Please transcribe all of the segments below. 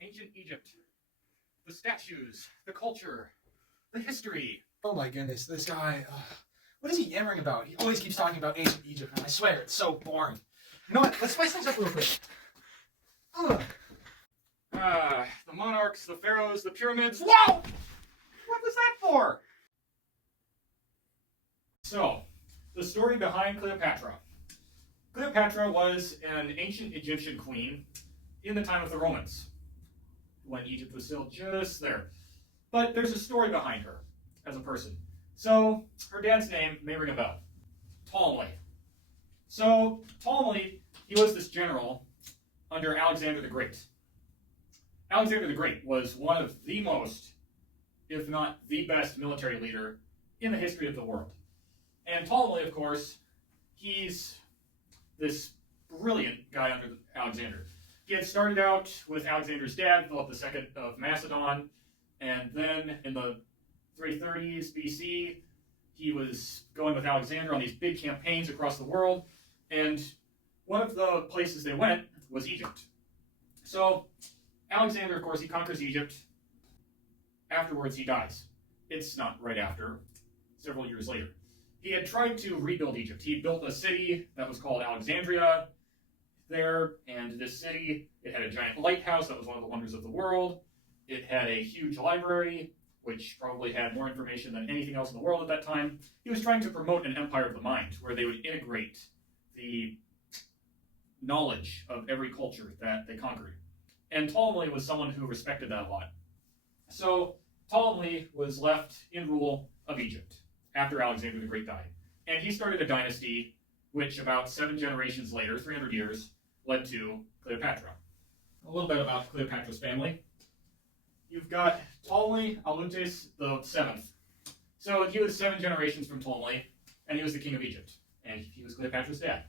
Ancient Egypt. The statues, the culture, the history. Oh my goodness, this guy. What is he yammering about? He always keeps talking about ancient Egypt, and I swear, it's so boring. You know what? Let's spice things up real quick. The monarchs, the pharaohs, the pyramids. Whoa! What was that for? So, the story behind Cleopatra. Cleopatra was an ancient Egyptian queen in the time of the Romans, when Egypt was still just there. But there's a story behind her as a person. So, her dad's name may ring a bell. Ptolemy. So, Ptolemy, he was this general under Alexander the Great. Alexander the Great was one of the most, if not the best military leader in the history of the world. And Ptolemy, of course, he's this brilliant guy under Alexander. He had started out with Alexander's dad, Philip II of Macedon, and then in the 330s BC, he was going with Alexander on these big campaigns across the world, and one of the places they went was Egypt. So Alexander, of course, he conquers Egypt. Afterwards, he dies. It's not right after, several years later. He had tried to rebuild Egypt. He built a city that was called Alexandria there, and this city, it had a giant lighthouse that was one of the wonders of the world. It had a huge library, which probably had more information than anything else in the world at that time. He was trying to promote an empire of the mind, where they would integrate the knowledge of every culture that they conquered. And Ptolemy was someone who respected that a lot. So Ptolemy was left in rule of Egypt after Alexander the Great died. And he started a dynasty which about 7 generations later, 300 years, led to Cleopatra. A little bit about Cleopatra's family. You've got Ptolemy Auletes the 7th. So he was 7 generations from Ptolemy, and he was the king of Egypt. And he was Cleopatra's dad.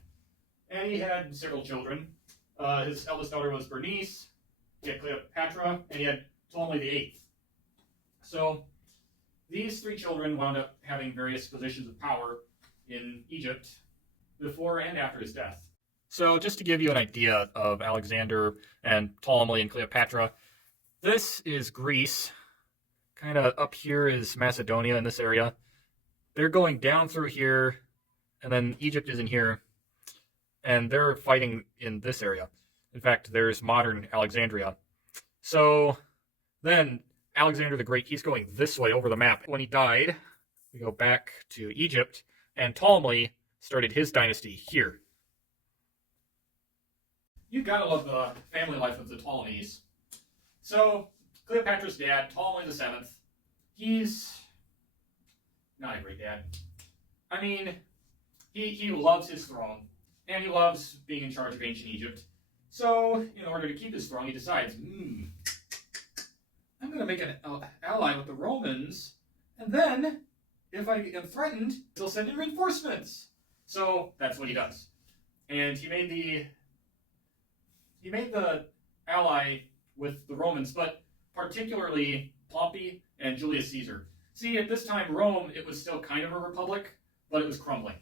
And he had several children. His eldest daughter was Bernice. He had Cleopatra, and he had Ptolemy the 8th. So these 3 children wound up having various positions of power in Egypt before and after his death. So just to give you an idea of Alexander and Ptolemy and Cleopatra, this is Greece. Kind of up here is Macedonia in this area. They're going down through here, and then Egypt is in here, and they're fighting in this area. In fact, there's modern Alexandria. So then Alexander the Great, he's going this way over the map. When he died, we go back to Egypt, and Ptolemy started his dynasty here. You gotta love the family life of the Ptolemies. So, Cleopatra's dad, Ptolemy the 7th, he's not a great dad. I mean, he loves his throne, and he loves being in charge of ancient Egypt. So, in order to keep his throne, he decides, I'm going to make an ally with the Romans, and then, if I am threatened, they'll send in reinforcements. So, that's what he does. And he made the ally with the Romans, but particularly Pompey and Julius Caesar. See, at this time, Rome, it was still kind of a republic, but it was crumbling.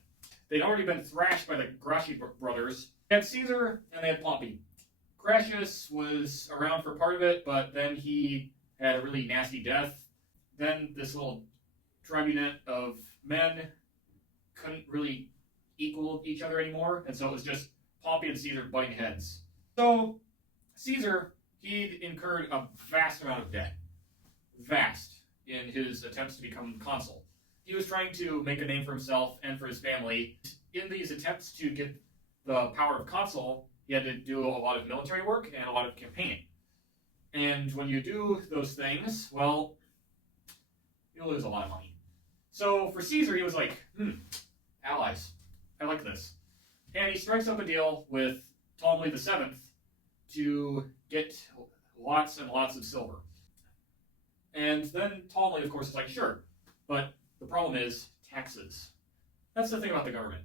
They'd already been thrashed by the Gracchi brothers. They had Caesar, and they had Pompey. Gracius was around for part of it, but then he had a really nasty death. Then this little tribunate of men couldn't really equal each other anymore, and so it was just Pompey and Caesar butting heads. So Caesar, he'd incurred a vast amount of debt. Vast. In his attempts to become consul. He was trying to make a name for himself and for his family. In these attempts to get the power of consul, he had to do a lot of military work and a lot of campaigning. And when you do those things, well, you'll lose a lot of money. So for Caesar, he was like, allies. I like this. And he strikes up a deal with Ptolemy the 7th to get lots and lots of silver. And then Ptolemy, of course, is like, sure, but the problem is taxes. That's the thing about the government.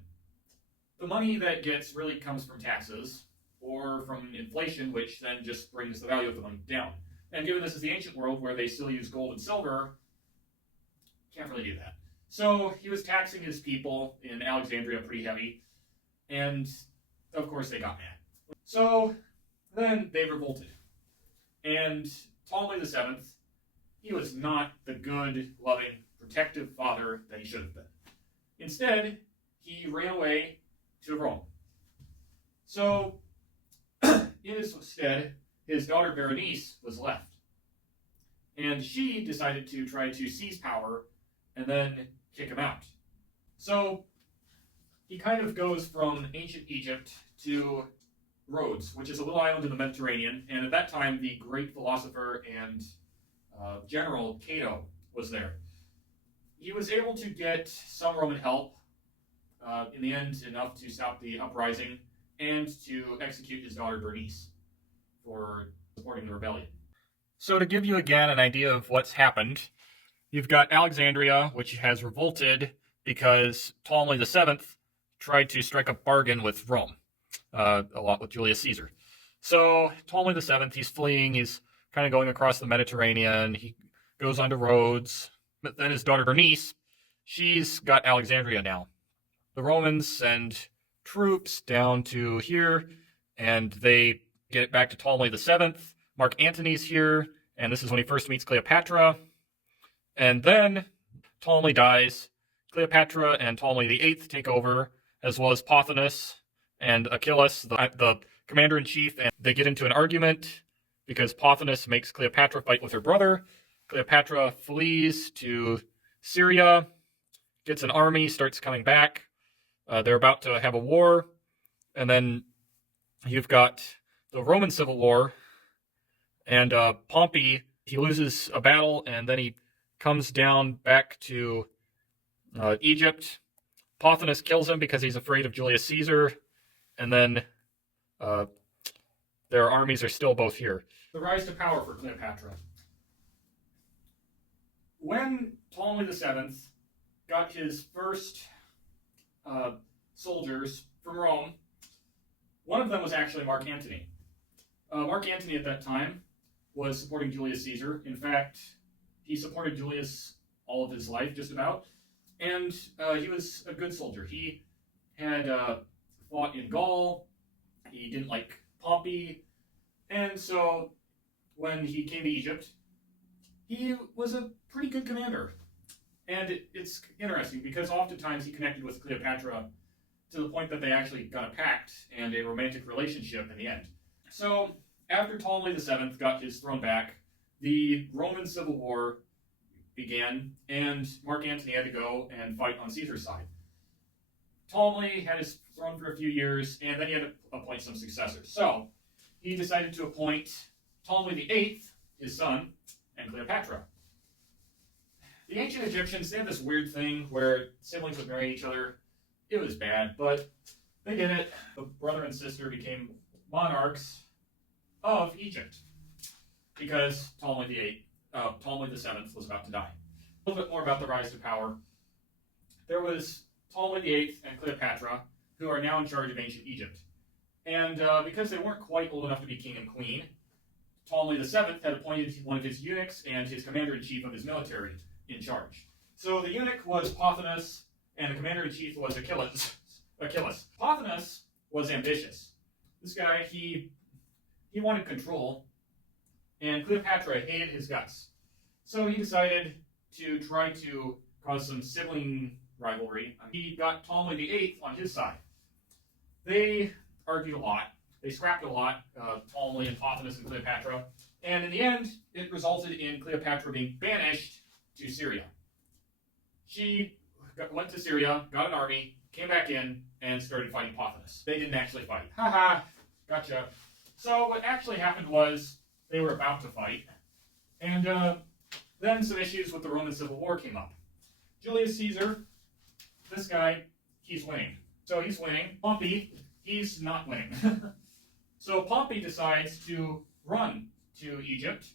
The money that gets really comes from taxes or from inflation, which then just brings the value of the money down. And given this is the ancient world where they still use gold and silver, can't really do that. So he was taxing his people in Alexandria pretty heavy, and of course they got mad. So then they revolted. And Ptolemy VII, he was not the good, loving, protective father that he should have been. Instead, he ran away to Rome. So, in his stead, his daughter Berenice was left. And she decided to try to seize power and then kick him out. So, he kind of goes from ancient Egypt to Rhodes, which is a little island in the Mediterranean, and at that time the great philosopher and general Cato was there. He was able to get some Roman help, in the end enough to stop the uprising and to execute his daughter Bernice for supporting the rebellion. So to give you again an idea of what's happened, you've got Alexandria, which has revolted because Ptolemy VII tried to strike a bargain with Rome, a lot with Julius Caesar. So Ptolemy VII, he's fleeing, he's kind of going across the Mediterranean, he goes on to Rhodes, but then his daughter Bernice, she's got Alexandria now. The Romans send troops down to here, and they get it back to Ptolemy VII. Mark Antony's here, and this is when he first meets Cleopatra. And then Ptolemy dies. Cleopatra and Ptolemy VIII take over, as well as Pothinus and Achilles, the commander-in-chief, and they get into an argument because Pothinus makes Cleopatra fight with her brother. Cleopatra flees to Syria, gets an army, starts coming back. They're about to have a war, and then you've got the Roman Civil War, and Pompey, he loses a battle, and then he comes down back to Egypt. Pothinus kills him because he's afraid of Julius Caesar, and then their armies are still both here. The rise to power for Cleopatra. When Ptolemy VII got his first soldiers from Rome, one of them was actually Mark Antony. Mark Antony at that time was supporting Julius Caesar. In fact, he supported Julius all of his life, just about. And he was a good soldier. He had fought in Gaul. He didn't like Pompey. And so when he came to Egypt, he was a pretty good commander. And it's interesting because oftentimes he connected with Cleopatra to the point that they actually got a pact and a romantic relationship in the end. So after Ptolemy VII got his throne back, the Roman Civil War began, and Mark Antony had to go and fight on Caesar's side. Ptolemy had his throne for a few years, and then he had to appoint some successors. So he decided to appoint Ptolemy VIII, his son, and Cleopatra. The ancient Egyptians, they had this weird thing where siblings would marry each other. It was bad, but they did it. The brother and sister became monarchs of Egypt because Ptolemy VII was about to die. A little bit more about the rise to power. There was Ptolemy VIII and Cleopatra, who are now in charge of ancient Egypt. And because they weren't quite old enough to be king and queen, Ptolemy VII had appointed one of his eunuchs and his commander-in-chief of his military in charge. So the eunuch was Pothinus, and the commander-in-chief was Achilles. Pothinus was ambitious. This guy, he wanted control, and Cleopatra hated his guts. So he decided to try to cause some sibling rivalry. He got Ptolemy VIII on his side. They argued a lot. They scrapped a lot, Ptolemy and Pothinus and Cleopatra. And in the end, it resulted in Cleopatra being banished to Syria. She went to Syria, got an army, came back in, and started fighting Pothinus. They didn't actually fight. Haha, gotcha. So what actually happened was they were about to fight, and then some issues with the Roman Civil War came up. Julius Caesar, this guy, he's winning. So he's winning. Pompey, he's not winning. So Pompey decides to run to Egypt,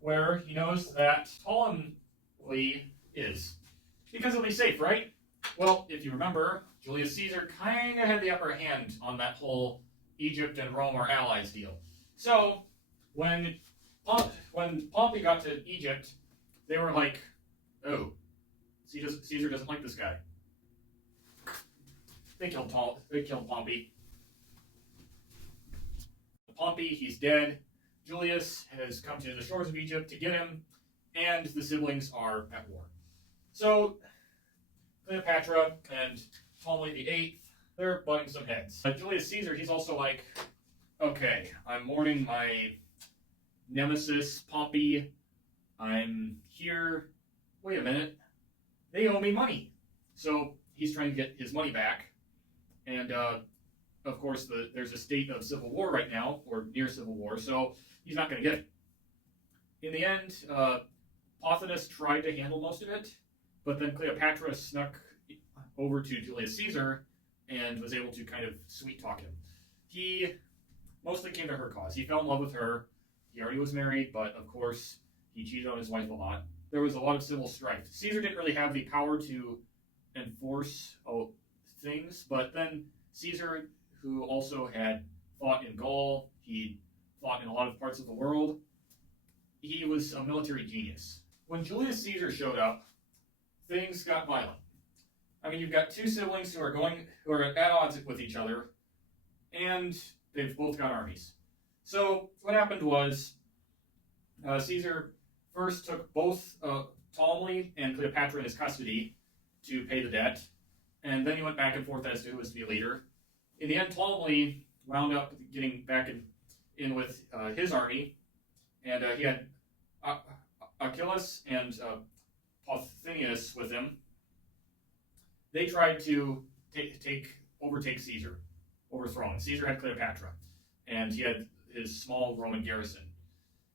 where he knows that Ptolemy is. Because it'll be safe, right? Well, if you remember, Julius Caesar kind of had the upper hand on that whole Egypt and Rome are allies deal. So when Pompey got to Egypt, they were like, oh, Caesar doesn't like this guy. They killed Pompey. Pompey, he's dead. Julius has come to the shores of Egypt to get him, and the siblings are at war. So Cleopatra and Ptolemy VIII, they're butting some heads. Julius Caesar, he's also like, okay, I'm mourning my nemesis, Pompey. I'm here. Wait a minute. They owe me money. So he's trying to get his money back. And of course, there's a state of civil war right now, or near civil war, so he's not going to get it. In the end, Pothinus tried to handle most of it, but then Cleopatra snuck over to Julius Caesar and was able to kind of sweet talk him. He mostly came to her cause. He fell in love with her. He already was married, but of course, he cheated on his wife a lot. There was a lot of civil strife. Caesar didn't really have the power to enforce things, but then Caesar, who also had fought in Gaul, he fought in a lot of parts of the world, he was a military genius. When Julius Caesar showed up, things got violent. I mean, you've got two siblings who are at odds with each other, and they've both got armies. So what happened was Caesar first took both Ptolemy and Cleopatra in his custody to pay the debt, and then he went back and forth as to who was to be leader. In the end, Ptolemy wound up getting back in with his army, and he had Achilles and Pothinus with him. They tried to overtake Caesar, overthrow him. Caesar had Cleopatra, and he had his small Roman garrison.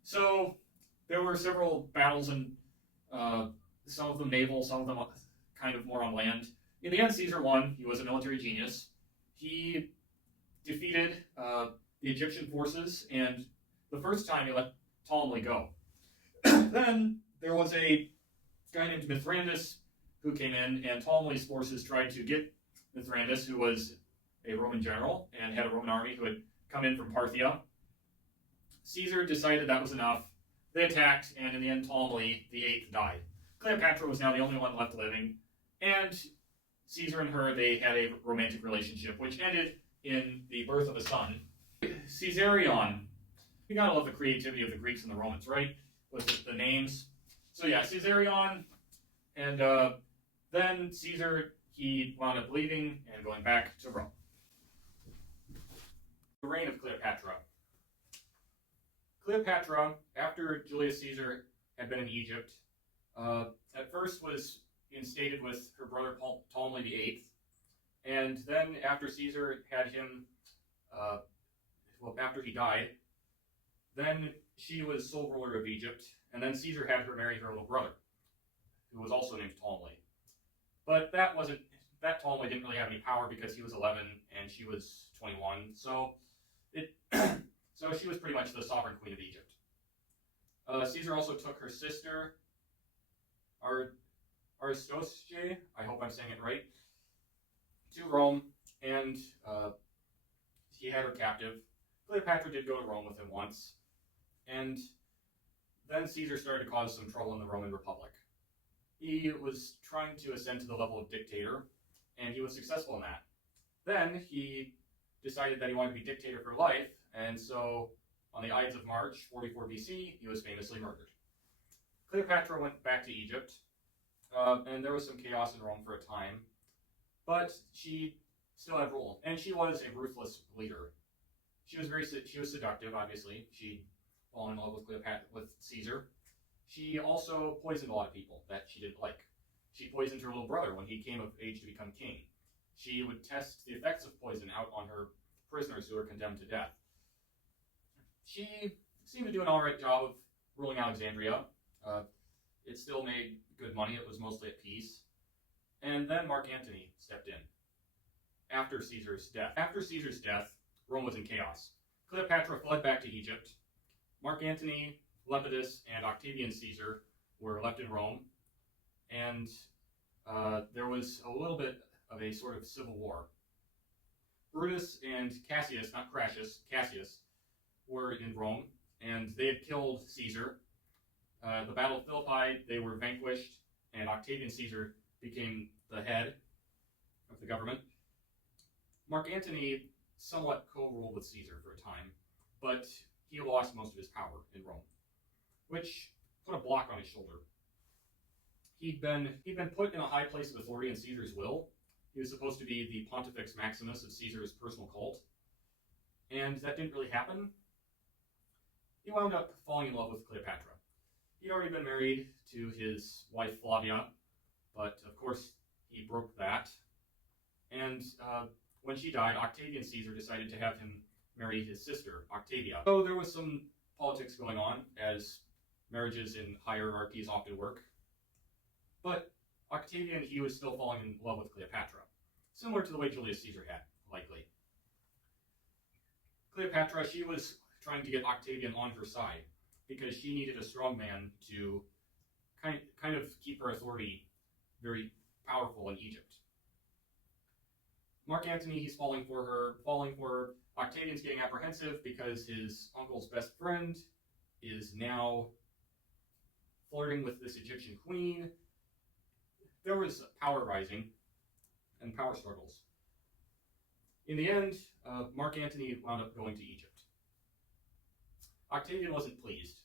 So there were several battles, and some of them naval, some of them kind of more on land. In the end, Caesar won. He was a military genius. He defeated the Egyptian forces, and the first time he let Ptolemy go. Then there was a guy named Mithridates who came in, and Ptolemy's forces tried to get Mithridates, who was a Roman general and had a Roman army who had come in from Parthia. Caesar decided that was enough. They attacked, and in the end, Ptolemy VIII died. Cleopatra was now the only one left living, and Caesar and her, they had a romantic relationship, which ended in the birth of a son. Caesarion. You gotta love the creativity of the Greeks and the Romans, right? With the names. So yeah, Caesarion, and then Caesar, he wound up leaving and going back to Rome. The reign of Cleopatra. Cleopatra, after Julius Caesar had been in Egypt, at first was instated with her brother Ptolemy VIII, and then after Caesar had him, after he died, then she was sole ruler of Egypt, and then Caesar had her marry her little brother, who was also named Ptolemy. But that Ptolemy didn't really have any power because he was 11 and she was 21, so she was pretty much the sovereign queen of Egypt. Caesar also took her sister, Aristosce, I hope I'm saying it right, to Rome, and he had her captive. Cleopatra did go to Rome with him once, and then Caesar started to cause some trouble in the Roman Republic. He was trying to ascend to the level of dictator, and he was successful in that. Then he decided that he wanted to be dictator for life, and so on the Ides of March, 44 BC, he was famously murdered. Cleopatra went back to Egypt, and there was some chaos in Rome for a time, but she still had rule, and she was a ruthless leader. She was seductive, obviously. She'd fallen in love with Caesar. She also poisoned a lot of people that she didn't like. She poisoned her little brother when he came of age to become king. She would test the effects of poison out on her prisoners who were condemned to death. She seemed to do an alright job of ruling Alexandria. It still made good money. It was mostly at peace. And then Mark Antony stepped in after Caesar's death. After Caesar's death, Rome was in chaos. Cleopatra fled back to Egypt. Mark Antony, Lepidus, and Octavian Caesar were left in Rome, and there was a little bit of a sort of civil war. Brutus and Cassius, not Crassus, Cassius, were in Rome, and they had killed Caesar. The Battle of Philippi, they were vanquished, and Octavian Caesar became the head of the government. Mark Antony somewhat co-ruled with Caesar for a time, but he lost most of his power in Rome, which put a block on his shoulder. He'd been put in a high place of authority in Caesar's will. He was supposed to be the Pontifex Maximus of Caesar's personal cult, and that didn't really happen. He wound up falling in love with Cleopatra. He'd already been married to his wife Flavia, but of course he broke that. And when she died, Octavian Caesar decided to have him marry his sister, Octavia. So there was some politics going on, as marriages in hierarchies often work. But Octavian, he was still falling in love with Cleopatra, similar to the way Julius Caesar had, likely. Cleopatra, she was trying to get Octavian on her side because she needed a strong man to kind of keep her authority very powerful in Egypt. Mark Antony, he's falling for her. Octavian's getting apprehensive because his uncle's best friend is now flirting with this Egyptian queen. There was power rising and power struggles. In the end, Mark Antony wound up going to Egypt. Octavian wasn't pleased.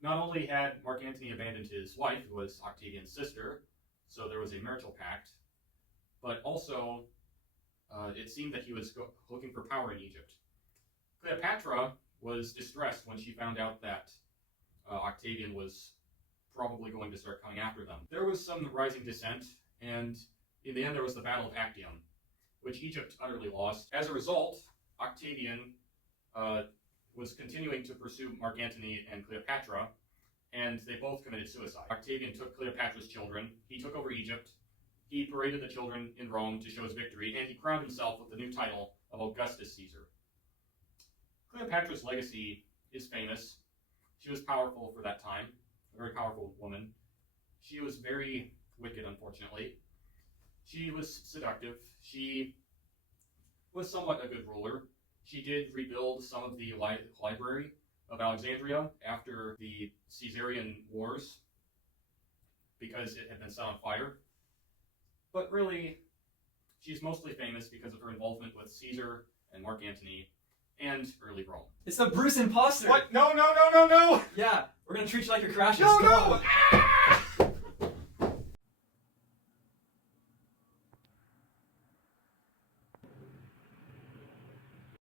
Not only had Mark Antony abandoned his wife, who was Octavian's sister, so there was a marital pact, but also it seemed that he was looking for power in Egypt. Cleopatra was distressed when she found out that Octavian was probably going to start coming after them. There was some rising dissent, and in the end there was the Battle of Actium, which Egypt utterly lost. As a result, Octavian was continuing to pursue Mark Antony and Cleopatra, and they both committed suicide. Octavian took Cleopatra's children, he took over Egypt, he paraded the children in Rome to show his victory, and he crowned himself with the new title of Augustus Caesar. Cleopatra's legacy is famous. She was powerful for that time, a very powerful woman. She was very wicked, unfortunately. She was seductive. She was somewhat a good ruler. She did rebuild some of the library of Alexandria after the Caesarian Wars because it had been set on fire. But really, she's mostly famous because of her involvement with Caesar and Mark Antony and early Rome. It's the Bruce imposter. What? No! Yeah, we're gonna treat you like you're crashing. No! Ah!